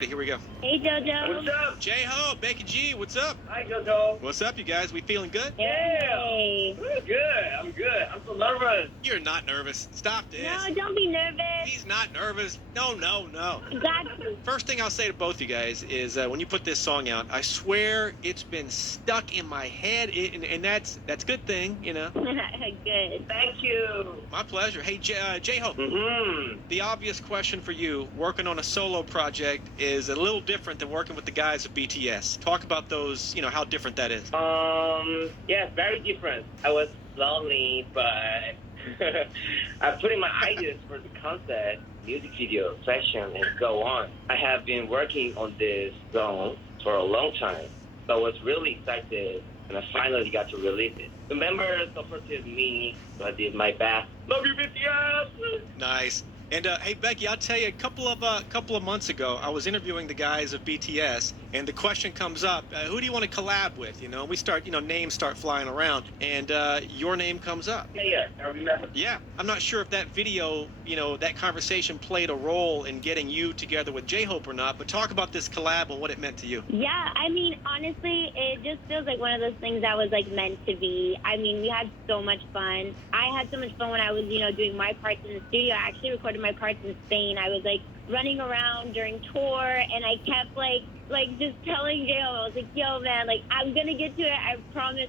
Here we go. Hey, JoJo. What's up? J-Ho, Becky G, what's up? Hi, JoJo. What's up, you guys? We feeling good? Hey. I'm good. I'm good. I'm so nervous. You're not nervous. Stop this. No, don't be nervous. He's not nervous. No. Exactly. First thing I'll say to both you guys is when you put this song out, I swear it's been stuck in my head, and that's a good thing, you know. Good. Thank you. My pleasure. Hey, J-Ho, the obvious question for you, working on a solo project is a little different than working with the guys of BTS. Talk about those, how different that is. Yeah, very different. I was lonely, but I put in my ideas for the concept, music video section, and so on. I have been working on this song for a long time, so I was really excited, and I finally got to release it. The members supported me, so I did my best. Love you, BTS! Nice. And hey, Becky, I'll tell you, a couple of months ago, I was interviewing the guys of BTS, and the question comes up: who do you want to collab with? We start, names start flying around, and your name comes up. Yeah, I remember. Yeah, I'm not sure if that video, that conversation played a role in getting you together with J-Hope or not. But talk about this collab and what it meant to you. Yeah, I mean, honestly, it just feels like one of those things that was like meant to be. I mean, we had so much fun. I had so much fun when I was, doing my parts in the studio. I actually recorded my parts in Spain. I was like running around during tour, and I kept like just telling J-Ho, I was like, yo man, like I'm gonna get to it, I promise.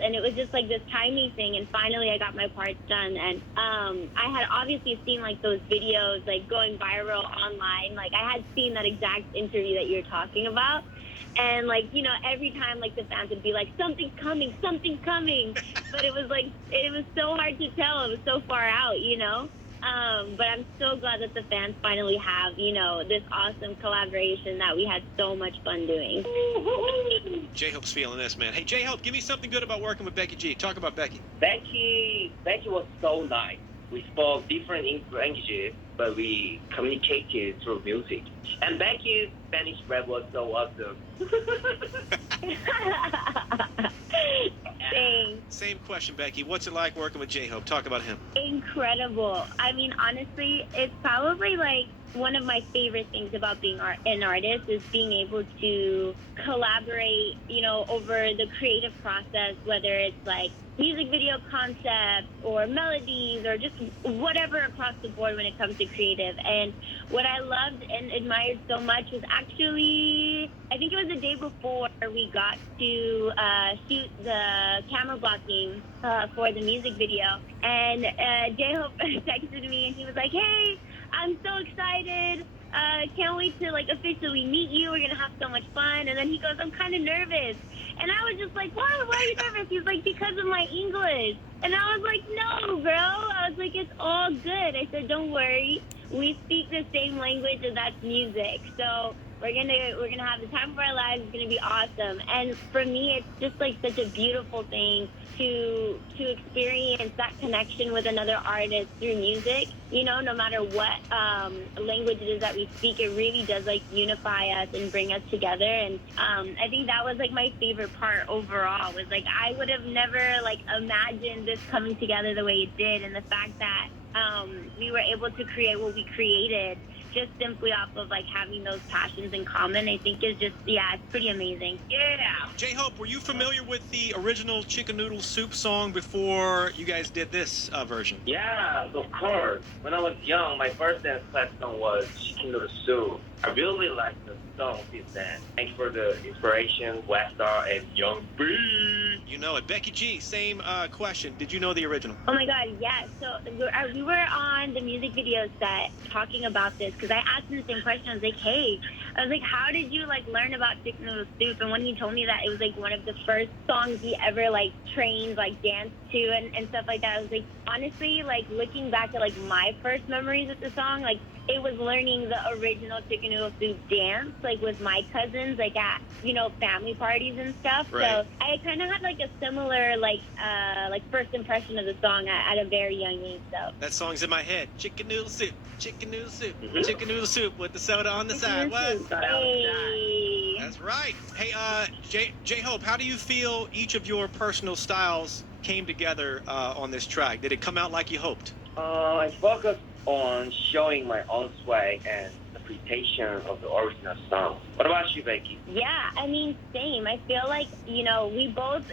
And it was just like this timing thing, and finally I got my parts done. And I had obviously seen like those videos like going viral online. Like I had seen that exact interview that you're talking about. And every time the fans would be like, something's coming. But it was so hard to tell. It was so far out, But I'm so glad that the fans finally have, this awesome collaboration that we had so much fun doing. J-Hope's feeling this, man. Hey, J-Hope, give me something good about working with Becky G. Talk about Becky. Becky was so nice. We spoke different languages, but we communicated through music. And Becky's Spanish rap was so awesome. Thanks. Same question, Becky. What's it like working with J-Hope? Talk about him. Incredible. I mean, honestly, it's probably one of my favorite things about being an artist is being able to collaborate, over the creative process, whether it's music video concepts or melodies or just whatever across the board when it comes to creative. And what I loved and admired so much was actually, I think it was the day before we got to shoot the camera blocking for the music video. And J-Hope texted me and he was like, hey, I'm so excited. Can't wait to officially meet you. We're going to have so much fun. And then he goes, I'm kind of nervous. And I was just like, why are you nervous? He was like, because of my English. And I was like, no, bro. I was like, it's all good. I said, don't worry. We speak the same language, and that's music. So we're gonna have the time of our lives. It's gonna be awesome. And for me, it's just such a beautiful thing to experience that connection with another artist through music. No matter what language it is that we speak, it really does unify us and bring us together. And I think that was my favorite part overall. Was I would have never imagined this coming together the way it did, and the fact that we were able to create what we created just simply off of having those passions in common, I think is just, it's pretty amazing. Yeah. J-Hope, were you familiar with the original Chicken Noodle Soup song before you guys did this version? Yeah, of course. When I was young, my first dance class song was Chicken Noodle Soup. I really liked the song since then. Thanks for the inspiration, Westar and Young B. You know it. Becky G, same question. Did you know the original? Oh my God, yes. So we were on the music video set talking about this because I asked him the same question. I was like, hey, how did you learn about Chicken Noodle Soup? And when he told me that it was one of the first songs he ever trained, danced to and stuff like that, I was like, honestly, looking back at my first memories of the song, it was learning the original Chicken Noodle Soup dance, with my cousins, at, family parties and stuff. Right. So I kind of had, a similar, first impression of the song at a very young age, so. That song's in my head. Chicken Noodle Soup, Chicken Noodle Soup, Mhm. Chicken Noodle Soup with the soda on the side. What? Hey. That's right. Hey, J-Hope, how do you feel each of your personal styles came together on this track? Did it come out like you hoped? I focused on showing my own swag and the interpretation of the original song. What about you, Becky? Yeah, I mean, same. I feel like, you know, we both,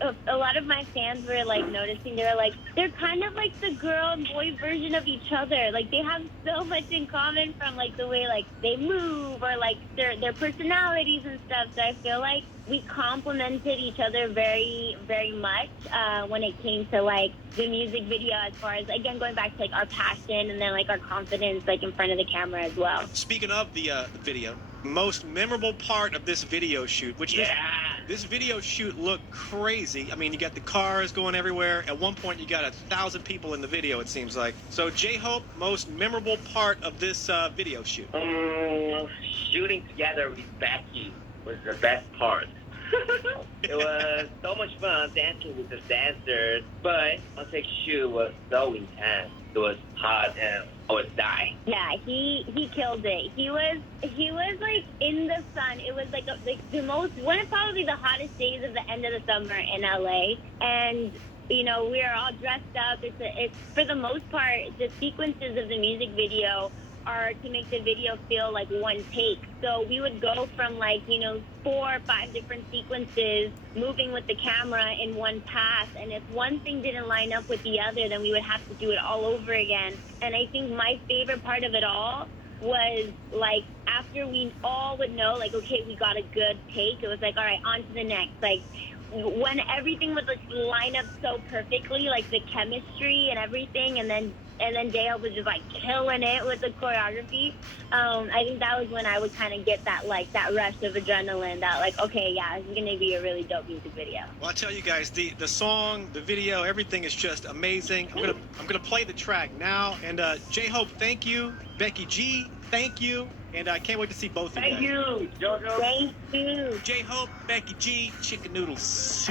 a lot of my fans were like noticing, they were like, they're kind of like the girl and boy version of each other. Like, they have so much in common from like the way like they move or like their personalities and stuff. So I feel like we complemented each other very, very much when it came to like the music video, as far as, again, going back to like our passion and then like our confidence like in front of the camera as well. Speaking of the video, most memorable part of this video shoot, which this video shoot looked crazy. I mean, you got the cars going everywhere. At one point, you got 1,000 people in the video, it seems like. So, J-Hope, most memorable part of this video shoot? Shooting together with Becky was the best part. It was so much fun dancing with the dancers, but on take shoot was so intense. It was hot and I would die. Yeah, he killed it. He was like in the sun. It was like the most, one of probably the hottest days of the end of the summer in LA, and you know, we are all dressed up. It's for the most part, the sequences of the music video are to make the video feel like one take. So we would go from like, you know, 4 or 5 different sequences moving with the camera in one pass. And if one thing didn't line up with the other, then we would have to do it all over again. And I think my favorite part of it all was like after we all would know, like, okay, we got a good take, it was like, all right, on to the next. Like, when everything would like line up so perfectly, like the chemistry and everything, and then J-Hope was just like killing it with the choreography. I think that was when I would kind of get that like that rush of adrenaline, that like, okay, yeah, this is gonna be a really dope music video. Well, I tell you guys, the song, the video, everything is just amazing. I'm gonna play the track now. And J-Hope, thank you. Becky G, thank you. And I can't wait to see both of you. Thank you, JoJo. Thank you. J-Hope, Becky G, chicken noodles.